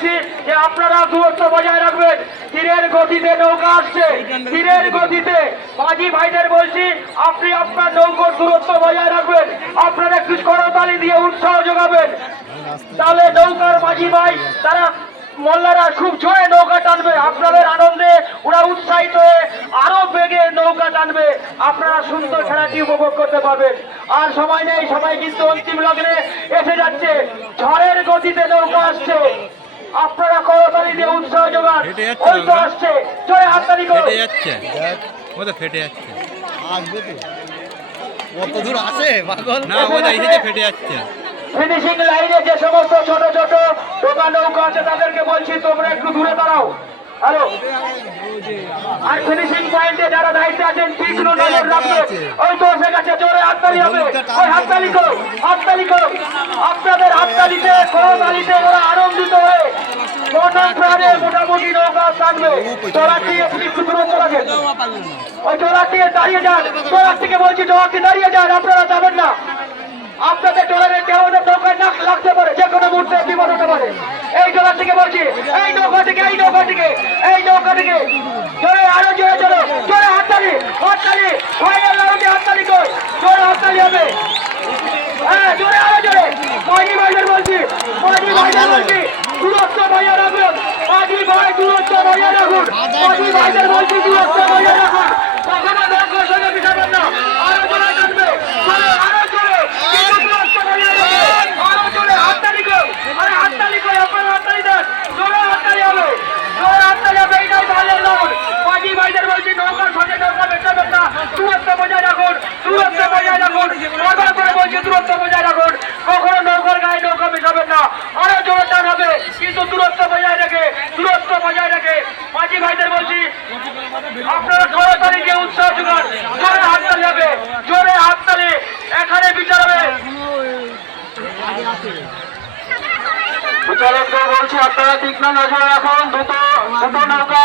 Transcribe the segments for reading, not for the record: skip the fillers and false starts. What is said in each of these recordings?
বলছি যে আপনারা দূরত্ব বজায় রাখবেন। তীরের গতিতে নৌকা আসছে, তীরের গতিতে। মাঝি ভাইদের বলছি আপনি আপনার নৌকোর দূরত্ব বজায় রাখবেন। আপনারা একটু করতালি দিয়ে উৎসাহ যোগাবেন, তাহলে নৌকার মাঝি ভাই তারা মোল্লারা খুব জোরে নৌকা টানবে। আপনাদের আনন্দে ওরা উৎসাহিত হয়ে আরো বেগে নৌকা টানবে, আপনারা সুন্দর খেলাটি উপভোগ করতে পারবেন। আর সময় নেই, সময় কিন্তু অন্তিম লগ্নে এসে যাচ্ছে। ঝড়ের গতিতে নৌকা আসছে, আপনারা করতালি দিয়ে উৎসাহ যোগান। ওই তো আসছে, জোরে হাততালি করুন। ফেটে যাচ্ছে, ফেটে যাচ্ছে, আসবে তো কত দূর আছে পাগল না ওটা এসে ফেটে যাচ্ছে। ফিনিশিং লাইনে যে সমস্ত ছোট ছোট ডোকা নৌকা আছে তাদেরকে বলছি তোমরা একটু দূরে দাঁড়াও। হ্যালো, আর ফিনিশিং পয়েন্টে যারা দায়িত্বে আছেন তীক্ষ্ণ নজর রাখবেন। ওই তো এসে গেছে, জোরে হাততালি হবে। ওই হাততালি করো, হাততালি করো। আপনাদের হাততালিতে করতালিতে ওরা আনন্দিত হয়ে মন প্রাণে মোটামুটি নৌকা টানবে। চলার থেকে একটু দূরত্ব রাখেন, ওই চলার থেকে দাঁড়িয়ে যান। চলার থেকে বলছি চলার থেকে দাঁড়িয়ে যান, আপনারা যাবেন না। আপনাদের ট্রলারে কেউ নৌকায় নাক লাগতে পারে, যে কোনো মুহূর্তে বিপদ হতে পারে। এই ট্রলার থেকে বলছি, এই নৌকা থেকে, এই নৌকা থেকে, এই নৌকা থেকে জোরে, আরো জোরে চলো, জোরে হাততালি, হাততালি, ফাইনাল রাউন্ডে হাততালি কই, জোরে হাততালি হবে। হ্যাঁ, জোরে, আরো জোরে। মাঝি ভাইদের বলছি, মাঝি ভাইদের বলছি দূরত্ব বজায় রাখুন। মাঝি ভাই দূরত্ব বজায় রাখুন। মাঝি ভাইদের বলছি দূরত্ব বজায় রাখুন। কখনো নৌকার সঙ্গে মিশাবেন না। আরো জোরে টানবে, জোরে, আরো জোরে। কখনো নৌকার গায়ে নৌকা মেশাবেন না। আরো জোরে টান হবে, কিন্তু দূরত্ব বজায় রেখে, দূরত্ব বজায় রেখে। মাঝি ভাইদের বলছি আপনারা করতালি দিয়ে উৎসাহ যোগান। জোরে হাততালি হবে, জোরে হাততালি। এখানে বিচার হবে। বিচারকদের বলছি আপনারা তীক্ষ্ণ নজর রাখুন। দুটো নৌকা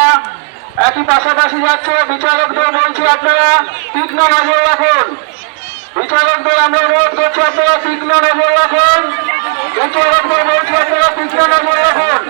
একই পাশাপাশি যাচ্ছে। বিচারকদের বলছি আপনারা তীক্ষ্ণ নজর রাখুন। বিচারকদের আমরা অনুরোধ করছি আপনারা তীক্ষ্ণ নজর রাখুন। বিচারকদের বলছি আপনারা তীক্ষ্ণ নজর রাখুন।